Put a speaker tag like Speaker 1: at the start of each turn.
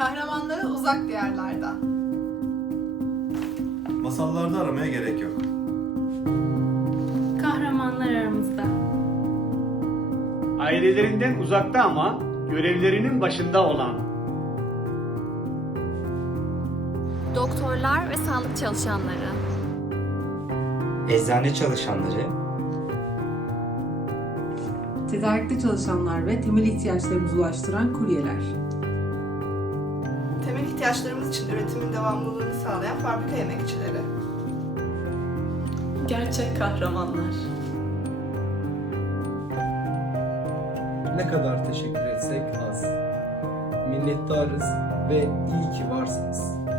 Speaker 1: Kahramanları uzak diyarlarda.
Speaker 2: Masallarda aramaya gerek yok.
Speaker 3: Kahramanlar aramızda.
Speaker 4: Ailelerinden uzakta ama görevlerinin başında olan.
Speaker 5: Doktorlar ve sağlık çalışanları.
Speaker 6: Eczane çalışanları,
Speaker 7: Tedarikte çalışanlar ve temel ihtiyaçlarımızı ulaştıran kuryeler.
Speaker 1: İhtiyaçlarımız için üretimin devamlılığını sağlayan fabrika emekçileri.
Speaker 8: Gerçek kahramanlar.
Speaker 9: Ne kadar teşekkür etsek az. Minnettarız ve iyi ki varsınız.